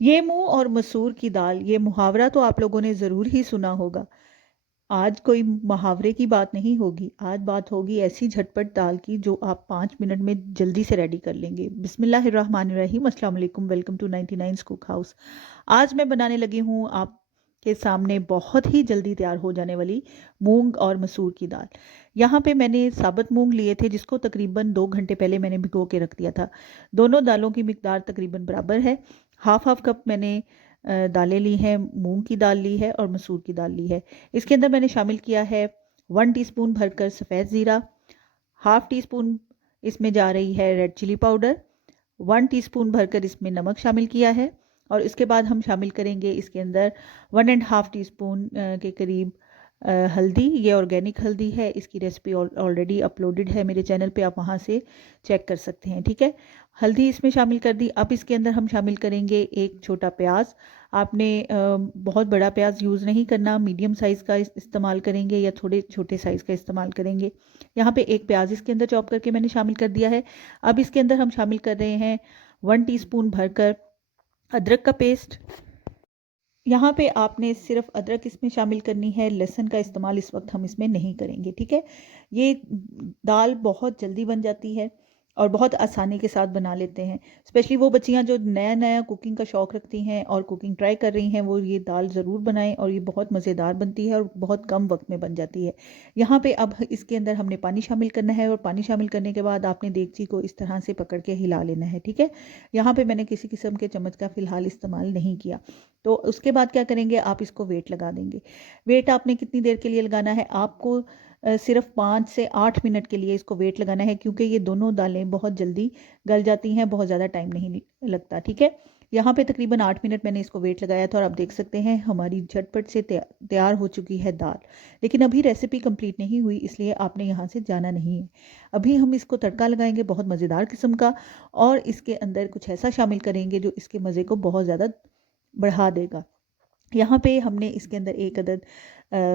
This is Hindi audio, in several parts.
ये मूंग और मसूर की दाल, ये मुहावरा तो आप लोगों ने ज़रूर ही सुना होगा। आज कोई मुहावरे की बात नहीं होगी, आज बात होगी ऐसी झटपट दाल की जो आप 5 मिनट में जल्दी से रेडी कर लेंगे। बिस्मिल्लाहिर्रहमानिर्रहीम, अस्सलाम वालेकुम, वेलकम टू 99 कुक हाउस। आज मैं बनाने लगी हूँ आपके सामने बहुत ही जल्दी तैयार हो जाने वाली मूंग और मसूर की दाल। यहाँ पे मैंने साबुत मूंग लिए थे जिसको तकरीबन 2 घंटे पहले मैंने भिगो के रख दिया था। दोनों दालों की मिकदार तकरीबन बराबर है। हाफ हाफ कप मैंने दालें ली हैं, मूंग की दाल ली है और मसूर की दाल ली है। इसके अंदर मैंने शामिल किया है 1 टीस्पून भरकर सफ़ेद ज़ीरा, हाफ टी स्पून इसमें जा रही है रेड चिली पाउडर, 1 टीस्पून भरकर इसमें नमक शामिल किया है। और इसके बाद हम शामिल करेंगे इसके अंदर 1.5 टीस्पून के करीब हल्दी। ये ऑर्गेनिक हल्दी है, इसकी रेसिपी ऑलरेडी अपलोडेड है मेरे चैनल पे, आप वहाँ से चेक कर सकते हैं। ठीक है, हल्दी इसमें शामिल कर दी। अब इसके अंदर हम शामिल करेंगे एक छोटा प्याज। आपने बहुत बड़ा प्याज यूज़ नहीं करना, मीडियम साइज़ का इस्तेमाल करेंगे या थोड़े छोटे साइज़ का इस्तेमाल करेंगे। यहाँ पे एक प्याज इसके अंदर चॉप करके मैंने शामिल कर दिया है। अब इसके अंदर हम शामिल कर रहे हैं 1 टीस्पून भरकर अदरक का पेस्ट। यहाँ पे आपने सिर्फ अदरक इसमें शामिल करनी है, लहसुन का इस्तेमाल इस वक्त हम इसमें नहीं करेंगे। ठीक है, ये दाल बहुत जल्दी बन जाती है और बहुत आसानी के साथ बना लेते हैं। स्पेशली वो बच्चियाँ जो नया नया कुकिंग का शौक़ रखती हैं और कुकिंग ट्राई कर रही हैं, वो ये दाल ज़रूर बनाएं और ये बहुत मज़ेदार बनती है और बहुत कम वक्त में बन जाती है। यहाँ पे अब इसके अंदर हमने पानी शामिल करना है और पानी शामिल करने के बाद आपने देगची को इस तरह से पकड़ के हिला लेना है। ठीक है, यहाँ पे मैंने किसी किस्म के चम्मच का फ़िलहाल इस्तेमाल नहीं किया। तो उसके बाद क्या करेंगे, आप इसको वेट लगा देंगे। वेट आपने कितनी देर के लिए लगाना है, आपको सिर्फ 5 से 8 मिनट के लिए इसको वेट लगाना है, क्योंकि ये दोनों दालें बहुत जल्दी गल जाती हैं, बहुत ज़्यादा टाइम नहीं लगता। ठीक है, यहाँ पे तकरीबन 8 मिनट मैंने इसको वेट लगाया था और आप देख सकते हैं हमारी झटपट से तैयार हो चुकी है दाल। लेकिन अभी रेसिपी कंप्लीट नहीं हुई, इसलिए आपने यहाँ से जाना नहीं है। अभी हम इसको तड़का लगाएंगे बहुत मज़ेदार किस्म का, और इसके अंदर कुछ ऐसा शामिल करेंगे जो इसके मज़े को बहुत ज़्यादा बढ़ा देगा। यहाँ पे हमने इसके अंदर एक अदद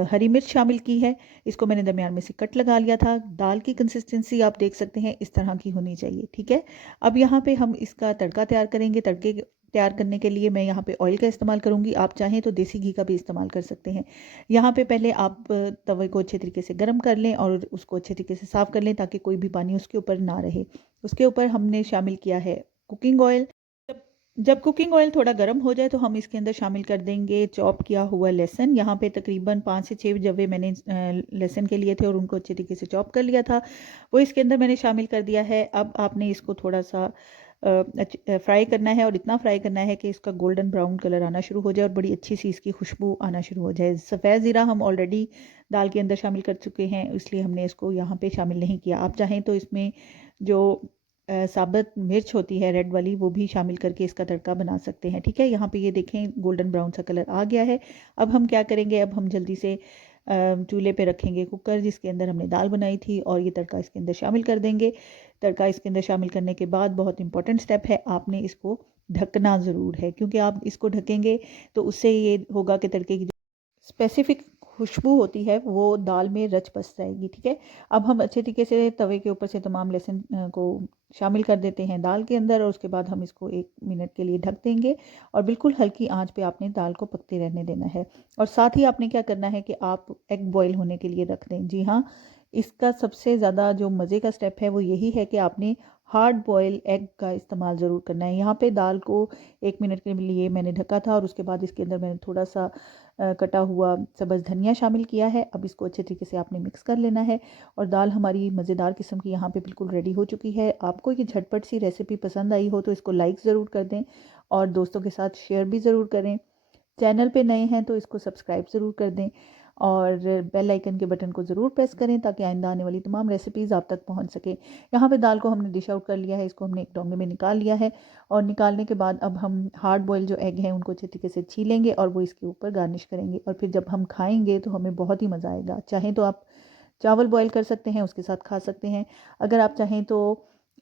हरी मिर्च शामिल की है, इसको मैंने दरमियान में से कट लगा लिया था। दाल की कंसिस्टेंसी आप देख सकते हैं इस तरह की होनी चाहिए। ठीक है, अब यहाँ पे हम इसका तड़का तैयार करेंगे। तड़के तैयार करने के लिए मैं यहाँ पे ऑयल का इस्तेमाल करूँगी, आप चाहें तो देसी घी का भी इस्तेमाल कर सकते हैं। यहाँ पे पहले आप तवे को अच्छे तरीके से गर्म कर लें और उसको अच्छे तरीके से साफ़ कर लें ताकि कोई भी पानी उसके ऊपर ना रहे। उसके ऊपर हमने शामिल किया है कुकिंग ऑयल। जब कुकिंग ऑयल थोड़ा गर्म हो जाए तो हम इसके अंदर शामिल कर देंगे चॉप किया हुआ लहसुन। यहाँ पे तकरीबन 5 से 6 जवे मैंने लहसुन के लिए थे और उनको अच्छे तरीके से चॉप कर लिया था, वो इसके अंदर मैंने शामिल कर दिया है। अब आपने इसको थोड़ा सा फ्राई करना है और इतना फ्राई करना है कि इसका गोल्डन ब्राउन कलर आना शुरू हो जाए और बड़ी अच्छी सी इसकी खुशबू आना शुरू हो जाए। सफ़ेद ज़ीरा हम ऑलरेडी दाल के अंदर शामिल कर चुके हैं, इसलिए हमने इसको यहाँ पे शामिल नहीं किया। आप चाहें तो इसमें जो साबुत मिर्च होती है रेड वाली, वो भी शामिल करके इसका तड़का बना सकते हैं। ठीक है, यहाँ पे ये देखें गोल्डन ब्राउन सा कलर आ गया है। अब हम क्या करेंगे, अब हम जल्दी से चूल्हे पे रखेंगे कुकर जिसके अंदर हमने दाल बनाई थी और ये तड़का इसके अंदर शामिल कर देंगे। तड़का इसके अंदर शामिल करने के बाद बहुत इंपॉर्टेंट स्टेप है, आपने इसको ढकना ज़रूर है, क्योंकि आप इसको ढकेंगे तो उससे ये होगा कि तड़के की स्पेसिफिक खुशबू होती है वो दाल में रच बस जाएगी। ठीक है, अब हम अच्छे तरीके से तवे के ऊपर से तमाम लहसुन को शामिल कर देते हैं दाल के अंदर और उसके बाद हम इसको 1 मिनट के लिए ढक देंगे और बिल्कुल हल्की आंच पे आपने दाल को पकते रहने देना है। और साथ ही आपने क्या करना है कि आप एग बॉईल होने के लिए रख दें। जी हाँ, इसका सबसे ज़्यादा जो मज़े का स्टेप है वो यही है कि आपने हार्ड बॉयल एग का इस्तेमाल ज़रूर करना है। यहाँ पे दाल को 1 मिनट के लिए मैंने ढका था और उसके बाद इसके अंदर मैंने थोड़ा सा कटा हुआ सब्ज़ धनिया शामिल किया है। अब इसको अच्छे तरीके से आपने मिक्स कर लेना है और दाल हमारी मज़ेदार किस्म की यहाँ पे बिल्कुल रेडी हो चुकी है। आपको ये झटपट सी रेसिपी पसंद आई हो तो इसको लाइक ज़रूर कर दें और दोस्तों के साथ शेयर भी ज़रूर करें। चैनल पे नए हैं तो इसको सब्सक्राइब ज़रूर कर दें और बेल आइकन के बटन को ज़रूर प्रेस करें ताकि आइंदा आने वाली तमाम रेसिपीज़ आप तक पहुंच सके। यहाँ पे दाल को हमने डिश आउट कर लिया है, इसको हमने एक डोंगे में निकाल लिया है और निकालने के बाद अब हम हार्ड बॉयल जो एग हैं उनको अच्छे तरीके से छीलेंगे और वो इसके ऊपर गार्निश करेंगे और फिर जब हम खाएंगे तो हमें बहुत ही मज़ा आएगा। चाहें तो आप चावल बॉयल कर सकते हैं, उसके साथ खा सकते हैं। अगर आप चाहें तो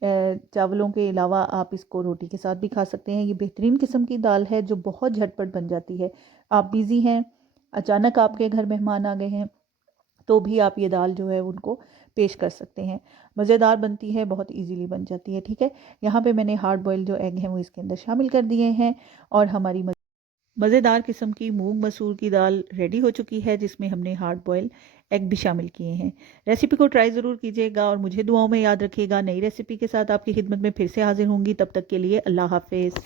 चावलों के अलावा आप इसको रोटी के साथ भी खा सकते हैं। ये बेहतरीन किस्म की दाल है जो बहुत झटपट बन जाती है। आप बिज़ी हैं, अचानक आपके घर मेहमान आ गए हैं, तो भी आप ये दाल जो है उनको पेश कर सकते हैं। मज़ेदार बनती है, बहुत इजीली बन जाती है। ठीक है, यहाँ पे मैंने हार्ड बॉयल जो एग हैं वो इसके अंदर शामिल कर दिए हैं और हमारी मज़ेदार किस्म की मूंग मसूर की दाल रेडी हो चुकी है, जिसमें हमने हार्ड बॉयल एग भी शामिल किए हैं। रेसिपी को ट्राई ज़रूर कीजिएगा और मुझे दुआओं में याद रखिएगा। नई रेसिपी के साथ आपकी खिदमत में फिर से हाजिर होंगी। तब तक के लिए अल्लाह हाफिज़।